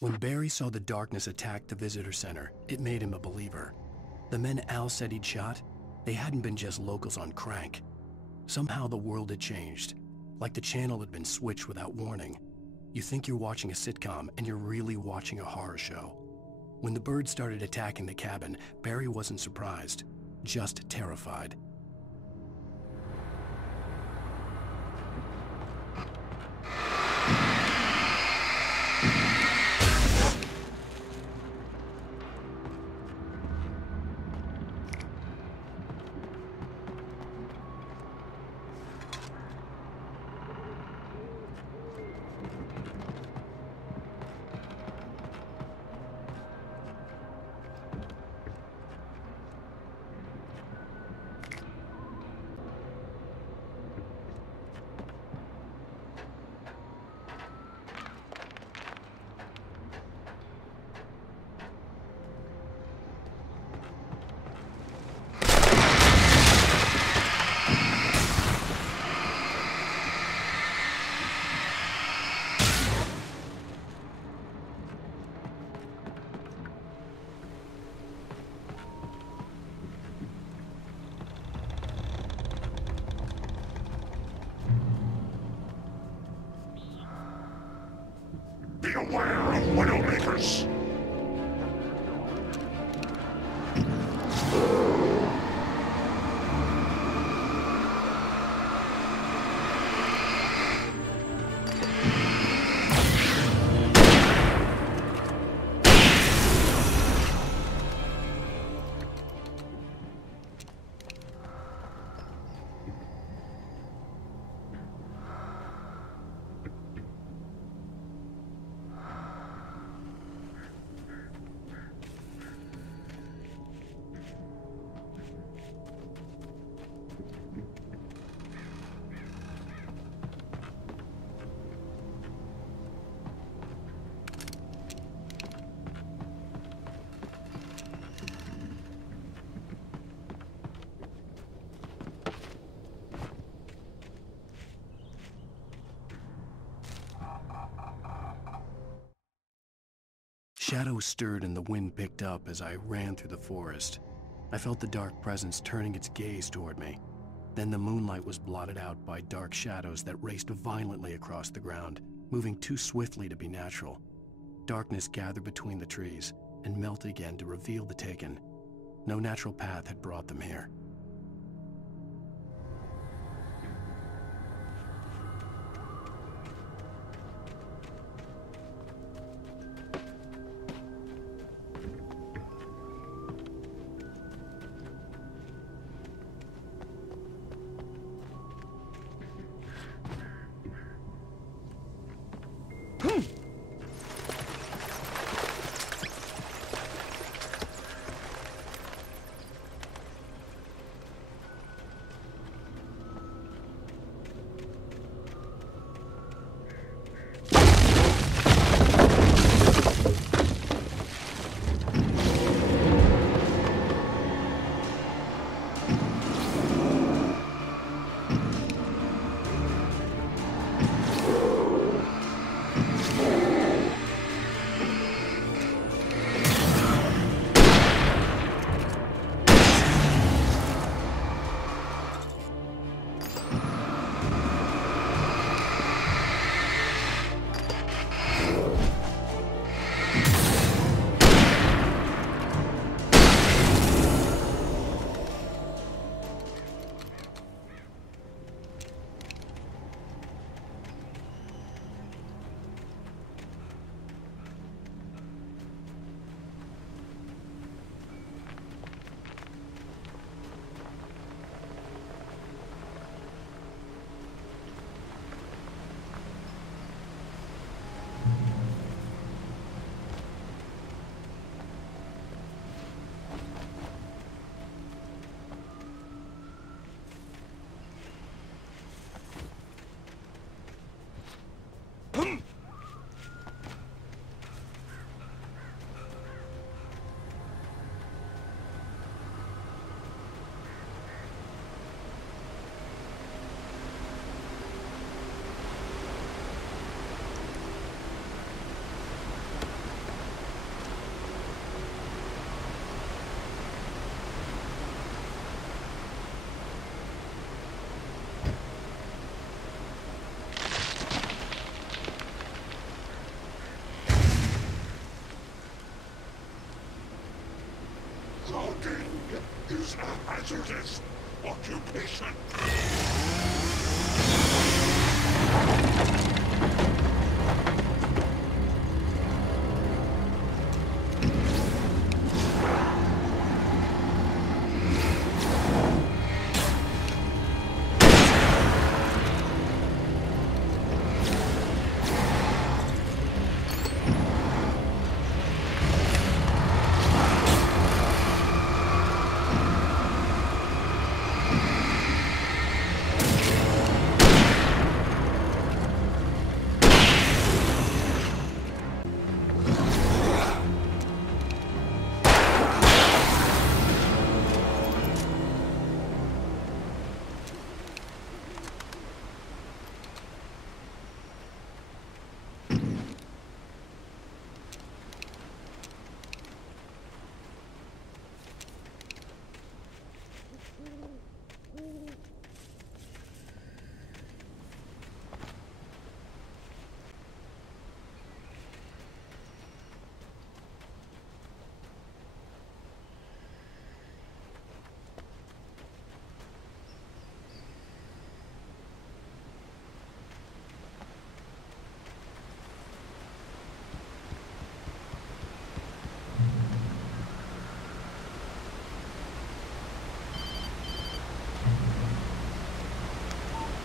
When Barry saw the darkness attack the visitor center, it made him a believer. The men Al said he'd shot, they hadn't been just locals on crank. Somehow the world had changed, like the channel had been switched without warning. You think you're watching a sitcom, and you're really watching a horror show. When the birds started attacking the cabin, Barry wasn't surprised, just terrified. Be aware of Widowmakers! Shadows stirred and the wind picked up as I ran through the forest. I felt the dark presence turning its gaze toward me. Then the moonlight was blotted out by dark shadows that raced violently across the ground, moving too swiftly to be natural. Darkness gathered between the trees and melted again to reveal the Taken. No natural path had brought them here. a hazardous occupation.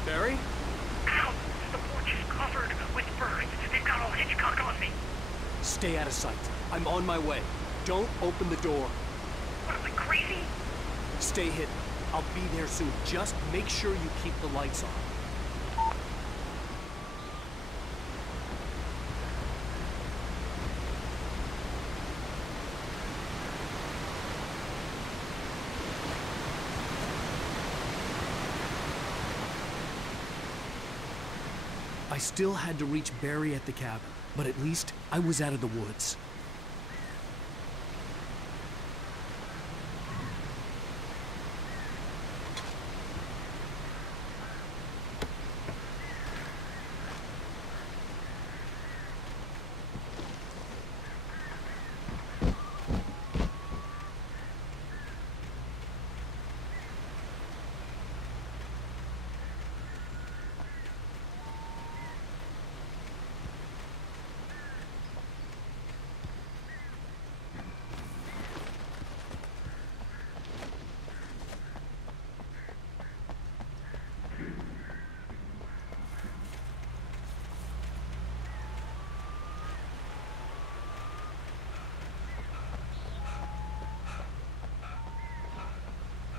Barry? Ow! The porch is covered with birds. They've got all Hitchcock on me. Stay out of sight. I'm on my way. Don't open the door. What am I, crazy? Stay hidden. I'll be there soon. Just make sure you keep the lights on. I still had to reach Barry at the cabin, but at least I was out of the woods.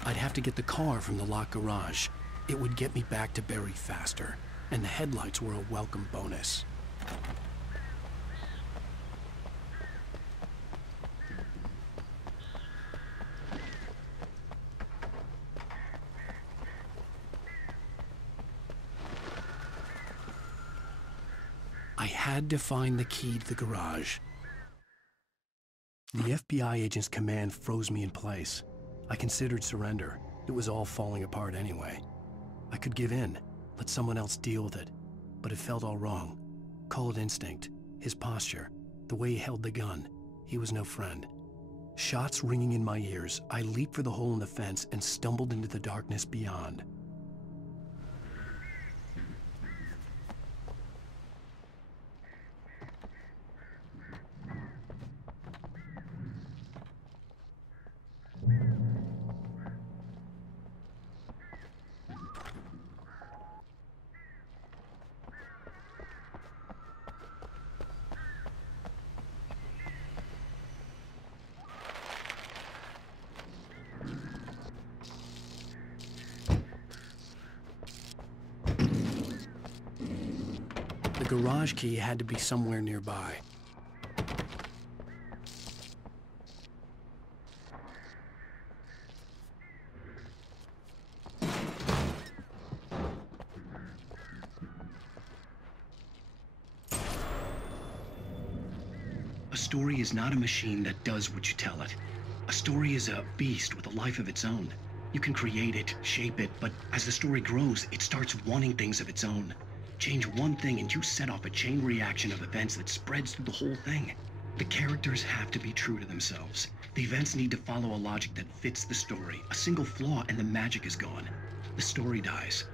I'd have to get the car from the locked garage. It would get me back to Barry faster, and the headlights were a welcome bonus. I had to find the key to the garage. The FBI agent's command froze me in place. I considered surrender. It was all falling apart anyway. I could give in, let someone else deal with it, but it felt all wrong. Call it instinct, his posture, the way he held the gun. He was no friend. Shots ringing in my ears, I leaped for the hole in the fence and stumbled into the darkness beyond. The garage key had to be somewhere nearby. A story is not a machine that does what you tell it. A story is a beast with a life of its own. You can create it, shape it, but as the story grows, it starts wanting things of its own. Change one thing and you set off a chain reaction of events that spreads through the whole thing. The characters have to be true to themselves. The events need to follow a logic that fits the story. A single flaw and the magic is gone. The story dies.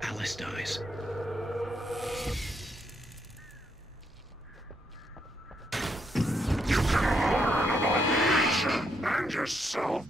Alice dies. You can learn about nature and yourself